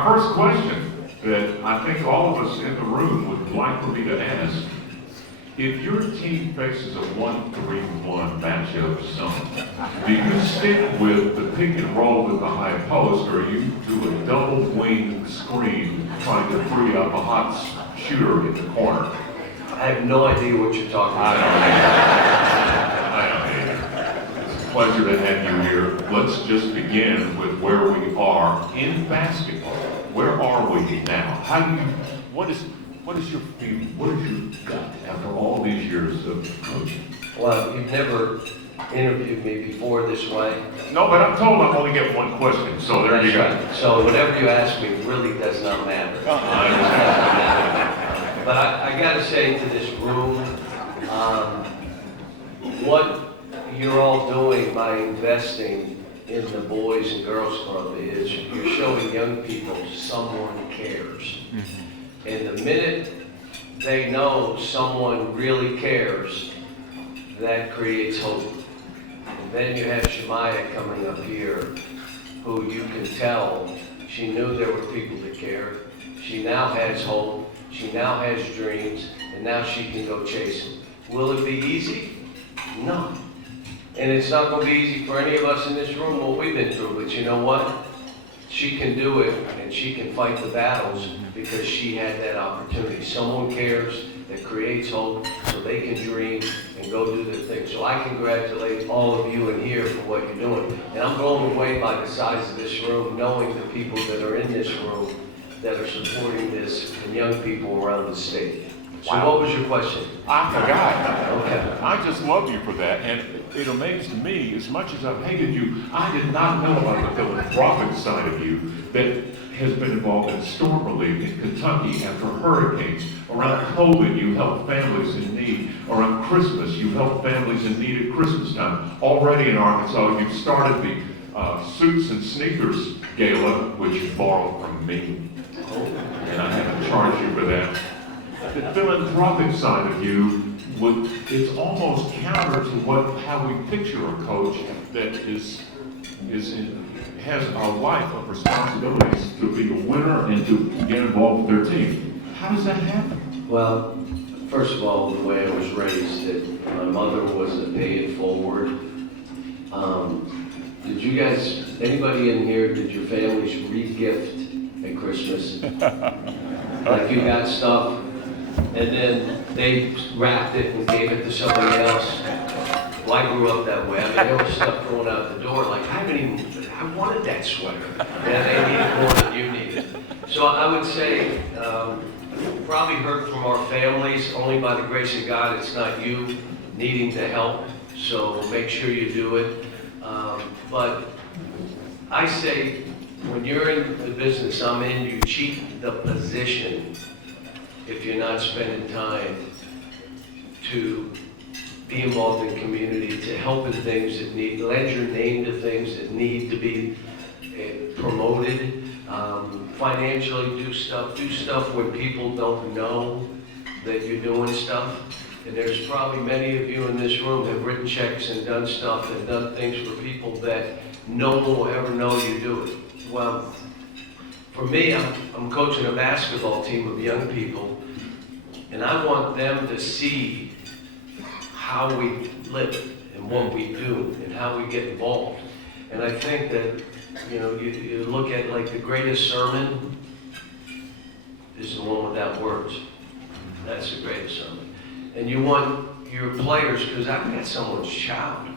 Our first question that I think all of us in the room would like for me to ask, if your team faces a 1-3-1 matchup some, do you stick with the pick and roll with the high post, or you do a double wing screen trying to free up a hot shooter in the corner? I have no idea what you're talking about. I don't either. It's a pleasure to have you here. Let's just begin with where we are in basketball. Where are we now? What is your feeling? What is your gut after all these years of coaching? Well, you've never interviewed me before this way. No, but I'm told I'm only getting one question, so there you go. Right. So whatever you ask me really does not matter. I understand. But I got to say to this room, what you're all doing by investing in the Boys and Girls Club is you're showing young people someone cares. And the minute they know someone really cares, that creates hope. And then you have Shemaya coming up here, who you can tell she knew there were people that cared. She now has hope. She now has dreams, and now she can go chase them. Will it be easy? No. And it's not going to be easy for any of us in this room, what we've been through, but you know what? She can do it, and she can fight the battles because she had that opportunity. Someone cares, that creates hope, so they can dream and go do their thing. So I congratulate all of you in here for what you're doing. And I'm blown away by the size of this room, knowing the people that are in this room that are supporting this and young people around the state. So Wow. what was your question? I forgot. Okay. I just love you for that, and it amazed me, as much as I've hated you, I did not know about the philanthropic side of you that has been involved in storm relief in Kentucky after hurricanes. Around COVID, you helped families in need. Around Christmas, you helped families in need at Christmas time. Already in Arkansas, you've started the Suits and Sneakers Gala, which you borrowed from me, and I haven't charged you for that. The philanthropic side of you, it's almost counter to how we picture a coach that has a life of responsibilities to be a winner and to get involved with their team. How does that happen? Well, first of all, the way I was raised, that my mother was a pay it forward. Did you guys, anybody in here, did your families re-gift at Christmas? Like you got stuff, and then they wrapped it and gave it to somebody else. Well, I grew up that way. I mean, there was stuff going out the door, like, I wanted that sweater. Yeah, they needed more than you needed. So I would say, probably heard from our families, only by the grace of God, it's not you needing to help, so make sure you do it. But I say, when you're in the business I'm in, you cheat the position if you're not spending time to be involved in community, to help in things that need, lend your name to things that need to be promoted, financially do stuff when people don't know that you're doing stuff. And there's probably many of you in this room have written checks and done stuff and done things for people that no one will ever know you do it. Well, for me, I'm coaching a basketball team of young people, and I want them to see how we live and what we do and how we get involved. And I think that, you look at like the greatest sermon is the one without words. That's the greatest sermon. And you want your players, because I've got someone's child.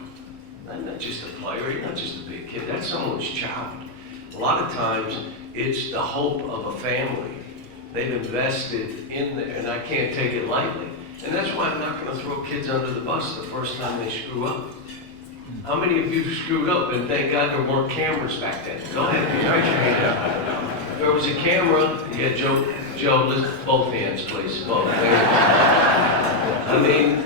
I'm not just a player, you're not just a big kid, that's someone's child. A lot of times, it's the hope of a family. They've invested in there, and I can't take it lightly. And that's why I'm not going to throw kids under the bus the first time they screw up. How many of you screwed up? And thank God there weren't cameras back then. Go ahead, raise your hand. If there was a camera, you get Joe, lift both hands, please. Both. I mean,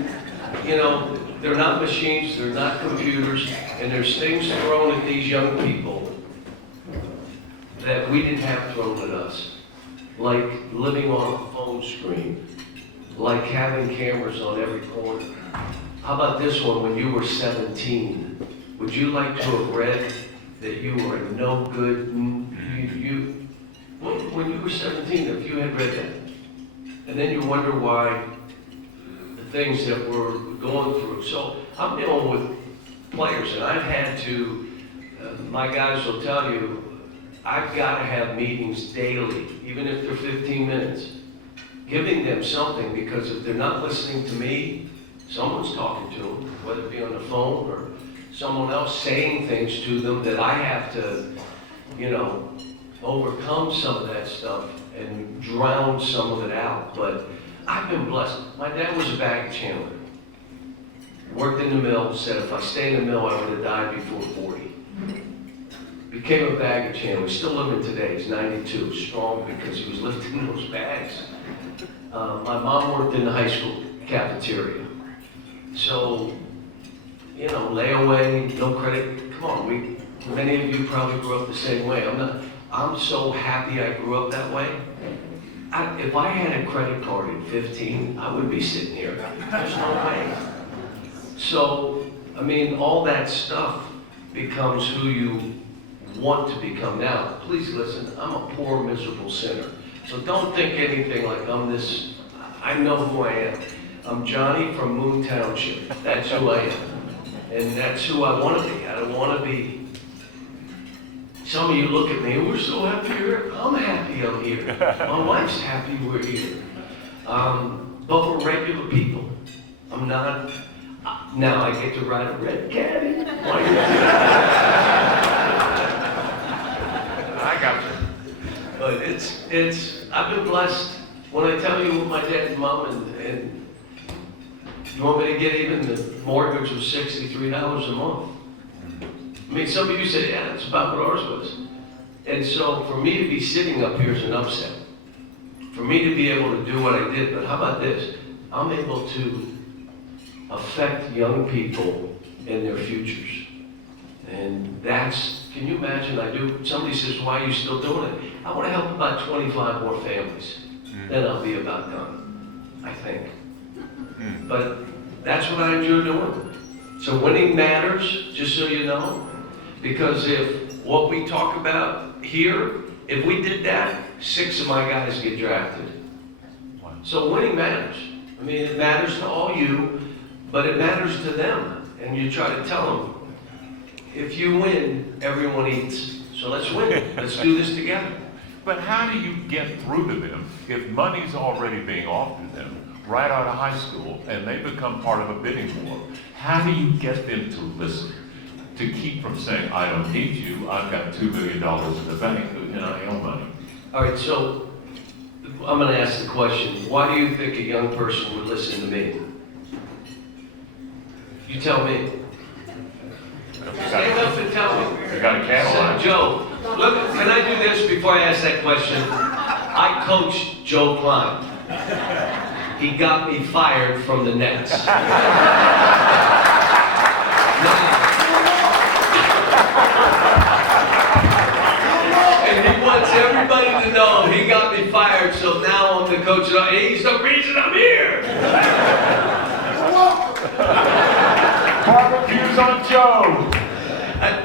they're not machines, they're not computers, and there's things thrown at these young people that we didn't have thrown at us. Like living on a phone screen, like having cameras on every corner. How about this one, when you were 17? Would you like to have read that you were no good? What when you were 17, if you had read that, and then you wonder why the things that we're going through. So I'm dealing with players, and I've had to, my guys will tell you, I've got to have meetings daily, even if they're 15 minutes, giving them something, because if they're not listening to me, someone's talking to them, whether it be on the phone or someone else saying things to them that I have to, you know, overcome some of that stuff and drown some of it out. But I've been blessed. My dad was a baggage handler. Worked in the mill, said if I stay in the mill, I would have died before 40. Became a baggage handler. Still living today. He's 92, strong because he was lifting those bags. My mom worked in the high school cafeteria. So, you know, layaway, no credit. Come on, many of you probably grew up the same way. I'm so happy I grew up that way. If I had a credit card at 15, I wouldn't be sitting here. There's no way. So, I mean, all that stuff becomes who you want to become. Now, please listen, I'm a poor, miserable sinner. So don't think anything like I'm this. I know who I am. I'm Johnny from Moon Township. That's who I am. And that's who I want to be. I don't want to be. Some of you look at me, we're so happy you're here. I'm happy I'm here. My wife's happy we're here. But we're regular people. I'm not. Now I get to ride a red caddy. I got you. But I've been blessed. When I tell you what my dad and mom, and you want me to get even the mortgage was $63 a month. I mean, some of you say, yeah, that's about what ours was. And so for me to be sitting up here is an upset. For me to be able to do what I did, but how about this? I'm able to affect young people in their futures. And can you imagine, somebody says, why are you still doing it? I want to help about 25 more families. Then I'll be about done, I think. But that's what I enjoy doing. So winning matters, just so you know, because if what we talk about here, if we did that, 6 of my guys get drafted. So winning matters. I mean, it matters to all you, but it matters to them. And you try to tell them, if you win, everyone eats. So let's win. Let's do this together. But how do you get through to them if money's already being offered them right out of high school and they become part of a bidding war? How do you get them to listen? To keep from saying, I don't need you, I've got $2 million in the bank, and I owe money. All right, so I'm going to ask the question, why do you think a young person would listen to me? You tell me. Stand up and tell me. You got a Cadillac. Joe, look, can I do this before I ask that question? I coached Joe Klein. He got me fired from the Nets. And he wants everybody to know he got me fired, so now I'm the coach. He's the reason I'm here. Barbecues on Joe.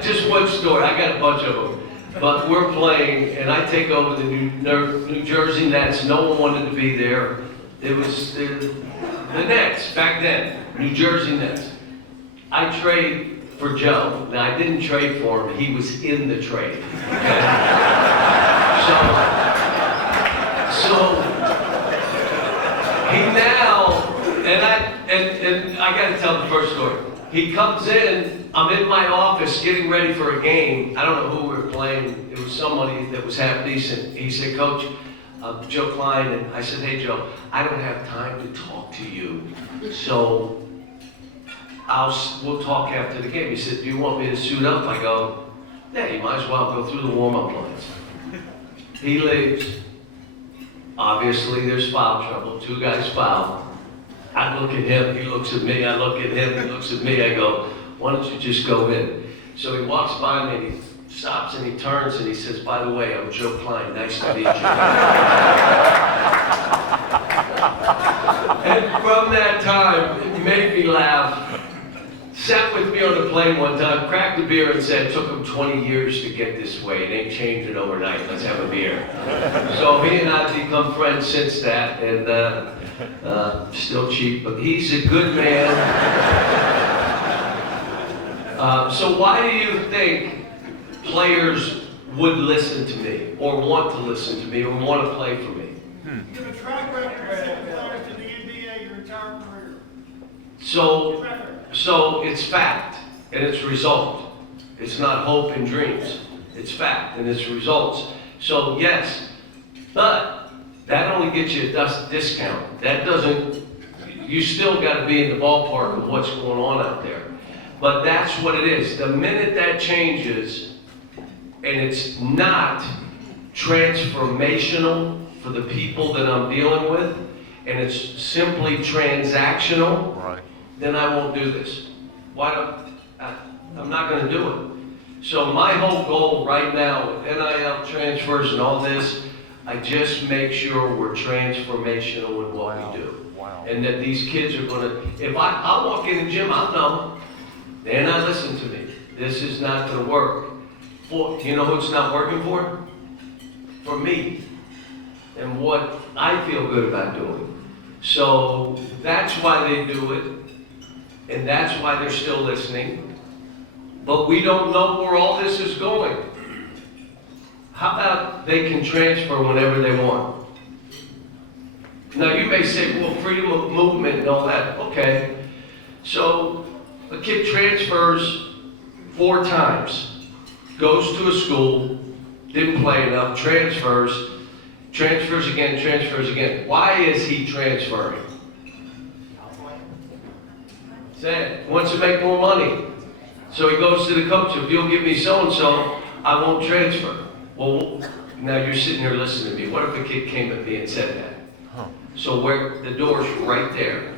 Just one story. I got a bunch of them. But we're playing, and I take over the New Jersey Nets. No one wanted to be there. It was the Nets back then, New Jersey Nets. I trade for Joe. Now, I didn't trade for him. He was in the trade. Okay? So he now, and I got to tell the first story. He comes in, I'm in my office getting ready for a game. I don't know who we were playing. It was somebody that was half decent. He said, Coach, Joe Klein, and I said, hey Joe, I don't have time to talk to you, so we'll talk after the game. He said, do you want me to suit up? I go, yeah, you might as well go through the warm-up lines. He leaves. Obviously, there's foul trouble. 2 guys foul. I look at him, he looks at me, I look at him, he looks at me, I go, why don't you just go in? So he walks by me and he stops and he turns and he says, by the way, I'm Joe Klein, nice to meet you. And from that time, it made me laugh. Sat with me on the plane one time, cracked a beer and said, it took him 20 years to get this way. It ain't changing overnight. Let's have a beer. So he and I have become friends since that, and still cheap, but he's a good man. So why do you think players would listen to me, or want to listen to me, or want to play for me? You have a track record of sending players to the NBA your entire career. So it's fact, and it's result. It's not hope and dreams. It's fact, and it's results. So yes, but that only gets you a discount. That doesn't, you still got to be in the ballpark of what's going on out there. But that's what it is. The minute that changes, and it's not transformational for the people that I'm dealing with, and it's simply transactional, Right. then I won't do this. Why don't, I'm not gonna do it. So my whole goal right now with NIL transfers and all this, I just make sure we're transformational in what we do. Wow. And that these kids are gonna, if I'll walk in the gym, I'll know, they're not listening to me. This is not gonna work. You know who it's not working for? For me. And what I feel good about doing. So that's why they do it, and that's why they're still listening. But we don't know where all this is going. How about they can transfer whenever they want? Now you may say, well, freedom of movement and all that. Okay. So a kid transfers 4 times, goes to a school, didn't play enough, transfers again. Why is he transferring? Say, wants to make more money. So he goes to the coach, if you'll give me so-and-so, I won't transfer. Well, now you're sitting there listening to me. What if a kid came at me and said that? So where the door's right there.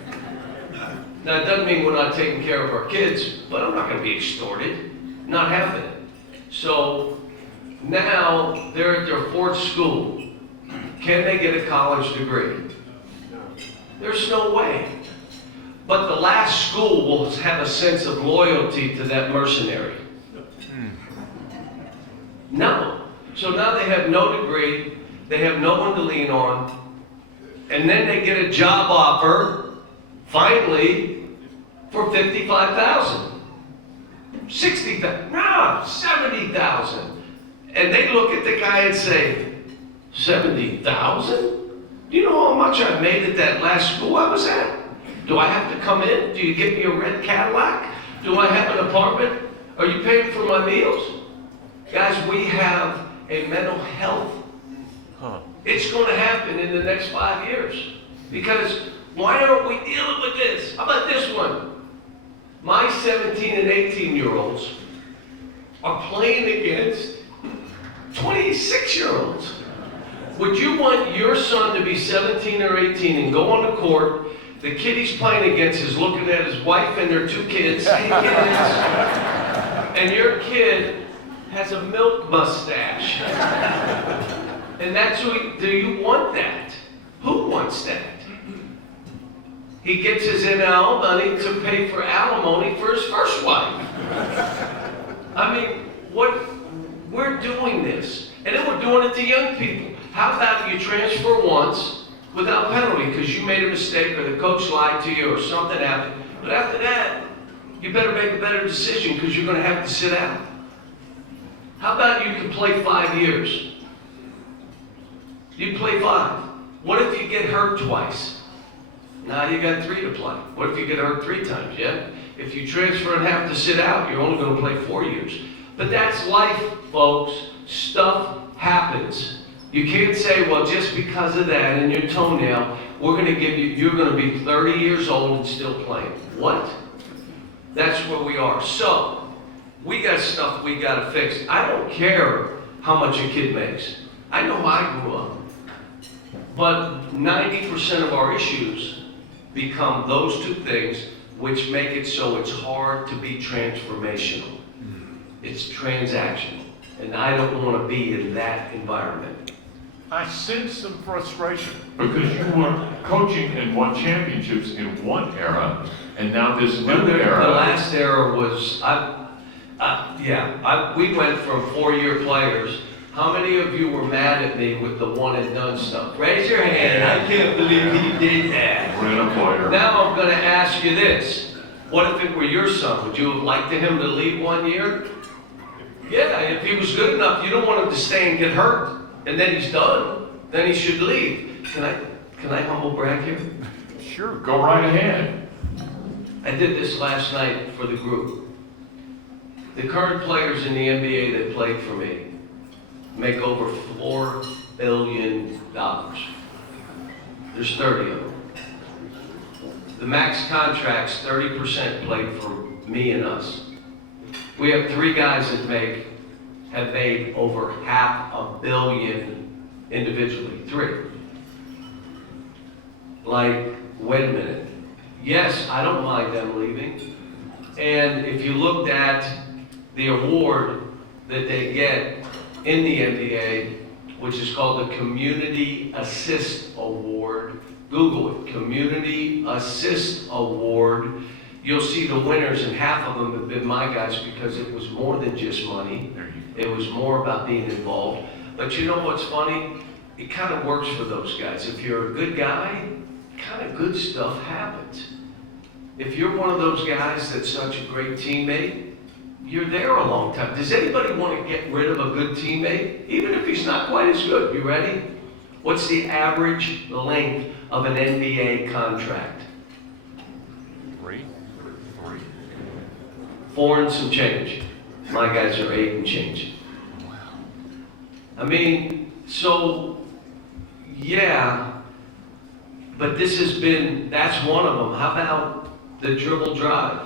Now it doesn't mean we're not taking care of our kids, but I'm not going to be extorted. Not happening. So now they're at their 4th school. Can they get a college degree? There's no way. But the last school will have a sense of loyalty to that mercenary. No. So now they have no degree, they have no one to lean on, and then they get a job offer, finally, for $55,000. $60,000, no, $70,000. And they look at the guy and say, $70,000? Do you know how much I made at that last school I was at? Do I have to come in? Do you give me a red Cadillac? Do I have an apartment? Are you paying for my meals? Guys, we have a mental health. It's going to happen in the next 5 years. Because why aren't we dealing with this? How about this one? My 17 and 18-year-olds are playing against 26-year-olds. Would you want your son to be 17 or 18 and go on the court? The kid he's playing against is looking at his wife and their 2 kids, and your kid has a milk mustache. And that's do you want that? Who wants that? He gets his NIL money to pay for alimony for his first wife. I mean, we're doing this, and then we're doing it to young people. How about you transfer once without penalty because you made a mistake or the coach lied to you or something happened. But after that, you better make a better decision because you're going to have to sit out. How about you can play 5 years? You play 5. What if you get hurt twice? Now you got 3 to play. What if you get hurt 3 times? Yeah. If you transfer and have to sit out, you're only going to play 4 years. But that's life, folks. Stuff happens. You can't say, well, just because of that in your toenail, we're going to give you, you're going to be 30 years old and still playing. What? That's where we are. So, we got stuff we got to fix. I don't care how much a kid makes. I know I grew up. But 90% of our issues become those 2 things, which make it so it's hard to be transformational. It's transactional. And I don't want to be in that environment. I sense some frustration because you were coaching and won championships in one era, and now this new era. The last era was, we went from 4-year players How many of you were mad at me with the one and done stuff? Raise your hand. I can't believe he did that. Ran a player. Now I'm going to ask you this. What if it were your son? Would you have liked him to leave 1 year? Yeah, if he was good enough, you don't want him to stay and get hurt. And then he's done. Then he should leave. Can I humble brag here? Sure, go right ahead. I did this last night for the group. The current players in the NBA that played for me make over $4 billion. There's 30 of them. The max contracts, 30% played for me and us. We have 3 guys that have made over $500 million individually. 3. Like, wait a minute. Yes, I don't mind them leaving. And if you looked at the award that they get in the NBA, which is called the Community Assist Award, Google it, Community Assist Award, you'll see the winners, and half of them have been my guys because it was more than just money. It was more about being involved. But you know what's funny? It kind of works for those guys. If you're a good guy, kind of good stuff happens. If you're one of those guys that's such a great teammate, you're there a long time. Does anybody want to get rid of a good teammate? Even if he's not quite as good. You ready? What's the average length of an NBA contract? 3. 4 and some change. My guys are 8 and change. I mean, so, yeah, but that's one of them. How about the dribble drive?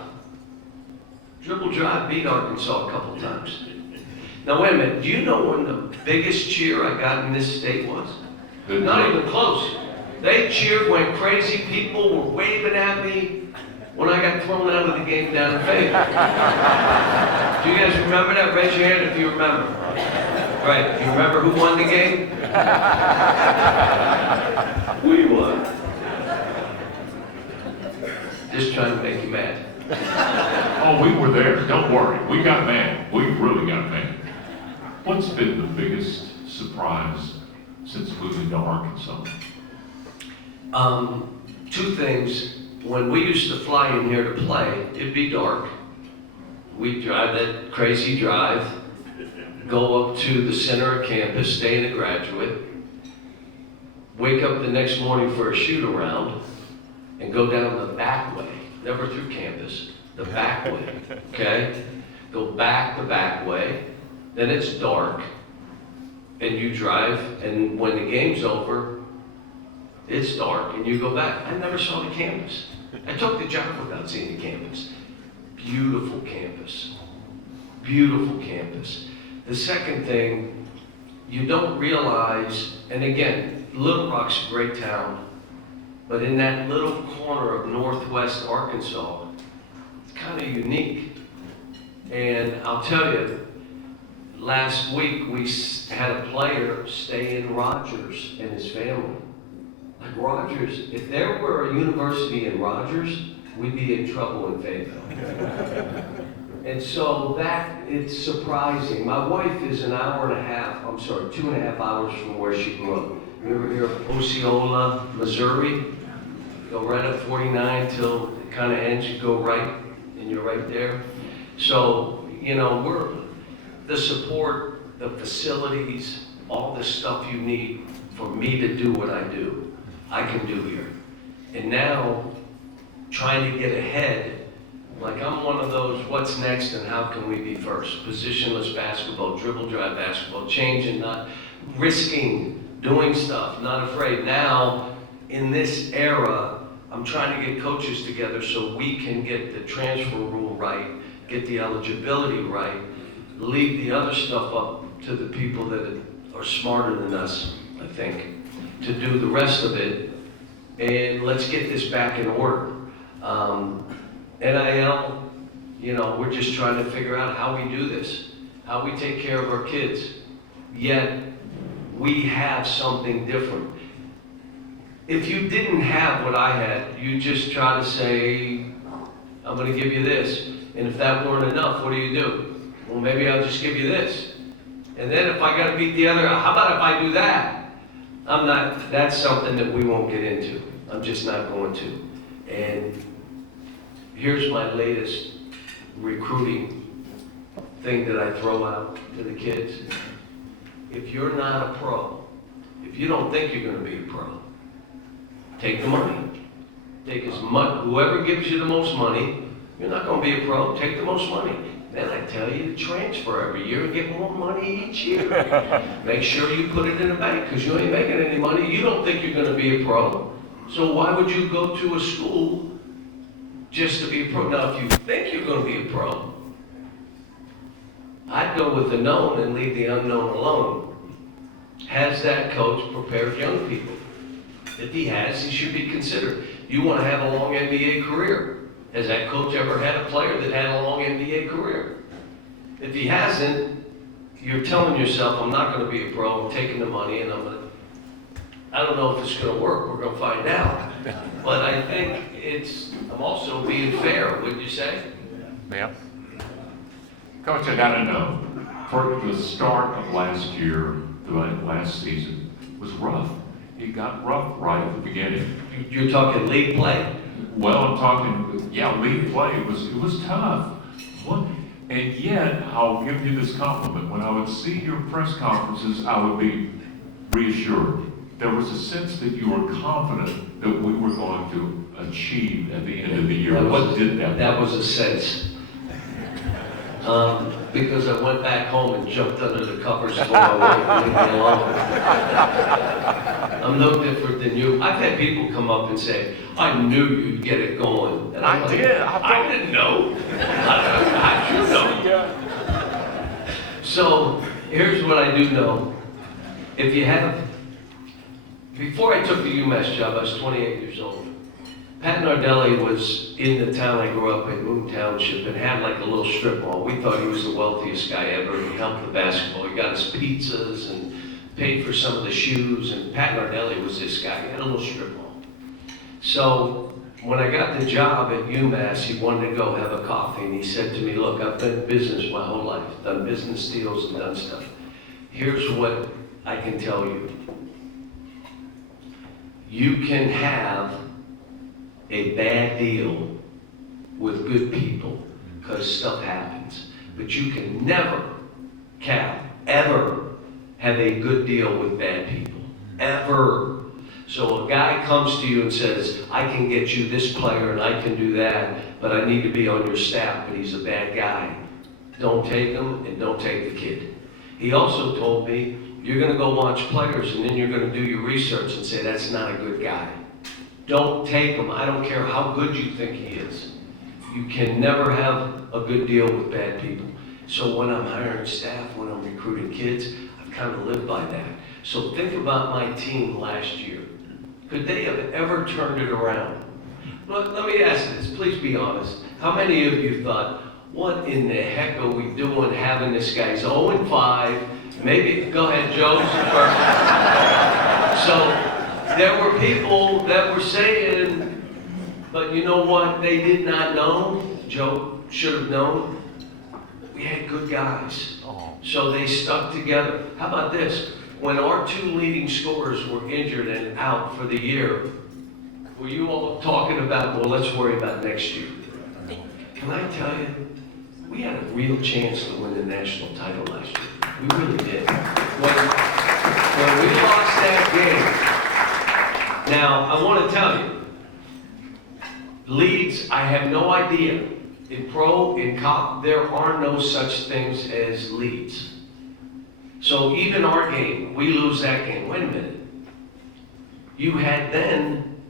Dribble drive beat Arkansas a couple times. Now wait a minute, do you know when the biggest cheer I got in this state was? Not even close. They cheered, went crazy, people were waving at me when I got thrown out of the game down in Fayetteville. Do you guys remember that? Raise your hand if you remember. Right, you remember who won the game? We won. Just trying to make you mad. Oh, we were there. Don't worry. We got mad. We really got mad. What's been the biggest surprise since moving to Arkansas? 2 things. When we used to fly in here to play, it'd be dark. We'd drive that crazy drive, go up to the center of campus, stay in the Graduate, wake up the next morning for a shoot around, and go down the back way. Never through campus, the back way, okay? Go back the back way, then it's dark, and you drive, and when the game's over, it's dark, and you go back. I never saw the campus. I took the job without seeing the campus. Beautiful campus. Beautiful campus. The second thing, you don't realize, and again, Little Rock's a great town, but in that little corner of northwest Arkansas, it's kind of unique. And I'll tell you, last week we had a player stay in Rogers and his family. Like Rogers, if there were a university in Rogers, we'd be in trouble in Fayetteville. And so it's surprising. My wife is 2.5 hours from where she grew up. You ever hear of Osceola, Missouri? Go right up 49 till it kind of ends, you go right, and you're right there. So, you know, the support, the facilities, all the stuff you need for me to do what I do, I can do here. And now, trying to get ahead, like I'm one of those, what's next and how can we be first? Positionless basketball, dribble drive basketball, changing, not risking, doing stuff, not afraid. Now, in this era, I'm trying to get coaches together so we can get the transfer rule right, get the eligibility right, leave the other stuff up to the people that are smarter than us, I think, to do the rest of it. And let's get this back in order. NIL, you know, we're just trying to figure out how we do this, how we take care of our kids. Yet, we have something different. If you didn't have what I had, you just try to say, I'm going to give you this. And if that weren't enough, what do? Well, maybe I'll just give you this. And then if I gotta beat the other, how about if I do that? That's something that we won't get into. I'm just not going to. And here's my latest recruiting thing that I throw out to the kids. If you're not a pro, if you don't think you're gonna be a pro, take the money. Take as much, whoever gives you the most money, you're not gonna be a pro, take the most money. Then I tell you to transfer every year and get more money each year. Make sure you put it in the bank, because you ain't making any money. You don't think you're gonna be a pro. So why would you go to a school just to be a pro? Now, if you think you're gonna be a pro, I'd go with the known and leave the unknown alone. Has that coach prepared young people? If he has, he should be considered. You want to have a long NBA career. Has that coach ever had a player that had a long NBA career? If he hasn't, you're telling yourself, I'm not going to be a pro, I'm taking the money, and I don't know if it's going to work, we're going to find out. But I think I'm also being fair, wouldn't you say? Yeah. Coach, I gotta know, for the start of last year, the last season, was rough. It got rough right at the beginning. You're talking league play? Well, I'm talking, yeah, league play. It was tough. And yet, I'll give you this compliment. When I would see your press conferences, I would be reassured. There was a sense that you were confident that we were going to achieve at the end of the year. What did that? That was a sense. Because I went back home and jumped under the covers for my wife and leave me alone. I'm no different than you. I've had people come up and say, I knew you'd get it going. And I'm like, I didn't know. How'd you know? So here's what I do know. Before I took the UMass job, I was 28 years old. Pat Nardelli was in the town I grew up in, Moon Township, and had like a little strip mall. We thought he was the wealthiest guy ever. He helped the basketball. He got us pizzas and paid for some of the shoes. And Pat Nardelli was this guy. He had a little strip mall. So when I got the job at UMass, he wanted to go have a coffee. And he said to me, look, I've been in business my whole life, done business deals and done stuff. Here's what I can tell you. You can have a bad deal with good people because stuff happens. But you can never, ever have a good deal with bad people. Ever. So a guy comes to you and says, I can get you this player and I can do that, but I need to be on your staff, but he's a bad guy. Don't take him and don't take the kid. He also told me, you're going to go watch players and then you're going to do your research and say, that's not a good guy. Don't take him. I don't care how good you think he is. You can never have a good deal with bad people. So when I'm hiring staff, when I'm recruiting kids, I've kind of lived by that. So think about my team last year. Could they have ever turned it around? Let me ask you this, please be honest. How many of you thought, what in the heck are we doing having this guy? He's 0-5, maybe, go ahead, Joe. So there were people that were saying, but you know what they did not know? Joe should have known. We had good guys. So they stuck together. How about this? When our two leading scorers were injured and out for the year, were you all talking about, well, let's worry about next year? Can I tell you, we had a real chance to win the national title last year. We really did. When we lost that game, now I want to tell you, leads, I have no idea. In pro, in cop, there are no such things as leads. So even our game, we lose that game. Wait a minute. You had then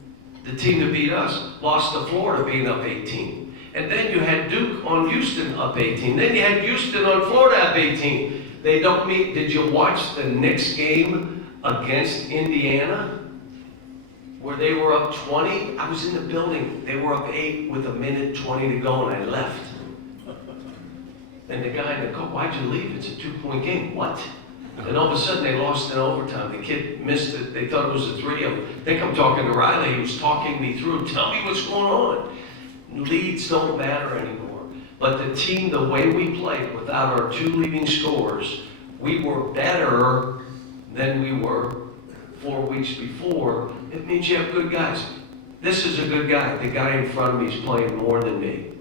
the team that beat us lost to Florida being up 18. And then you had Duke on Houston up 18. Then you had Houston on Florida up 18. They don't meet. Did you watch the Knicks game against Indiana where they were up 20? I was in the building. They were up 8 with 1:20 to go and I left. And the guy in the coach, why'd you leave? It's a 2-point game. What? And all of a sudden they lost in overtime. The kid missed it. They thought it was a 3. I think I'm talking to Riley. He was talking me through. Tell me what's going on. Leads don't matter anymore. But the team, the way we played without our two leading scorers, we were better than we were 4 weeks before, it means you have good guys. This is a good guy. The guy in front of me is playing more than me.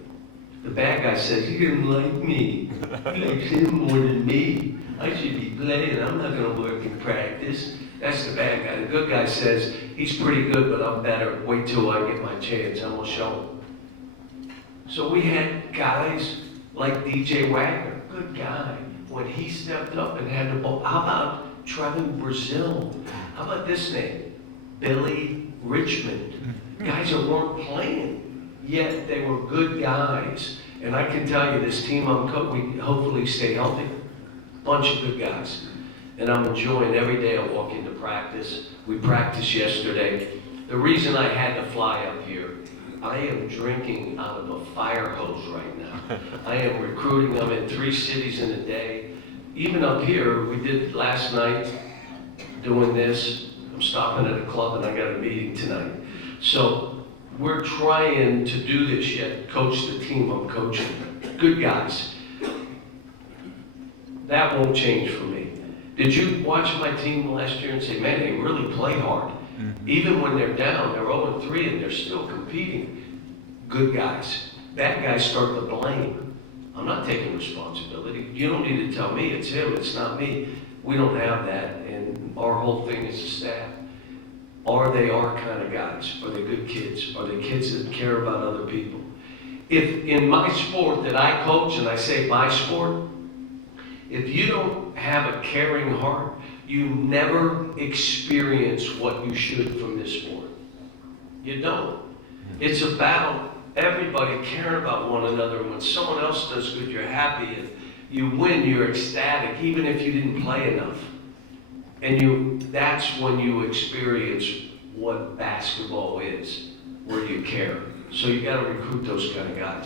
The bad guy says, he didn't like me. He likes him more than me. I should be playing. I'm not going to work in practice. That's the bad guy. The good guy says, he's pretty good, but I'm better. Wait till I get my chance. I'm going to show him. So we had guys like DJ Wagner, good guy. When he stepped up and had the ball, how about Trevin Brazil? How about this name? Billy Richmond. Guys that weren't playing, yet they were good guys. And I can tell you, this team we hopefully stay healthy. Bunch of good guys. And I'm enjoying every day I walk into practice. We practiced yesterday. The reason I had to fly up here, I am drinking out of a fire hose right now. I am recruiting. I'm in 3 cities in a day. Even up here, we did last night doing this. I'm stopping at a club and I got a meeting tonight. So we're trying to do this yet, coach the team I'm coaching. Good guys. That won't change for me. Did you watch my team last year and say, man, they really play hard? Even when they're down, they're 0-3 and they're still competing. Good guys. Bad guys start to blame. I'm not taking responsibility. You don't need to tell me, it's him, it's not me. We don't have that, and our whole thing is the staff. Are they our kind of guys? Are they good kids? Are they kids that care about other people? If in my sport that I coach, and I say my sport, if you don't have a caring heart, you never experience what you should from this sport. You don't. It's about everybody caring about one another. When someone else does good, you're happy. And you win, you're ecstatic, even if you didn't play enough. And that's when you experience what basketball is, where you care. So you got to recruit those kind of guys.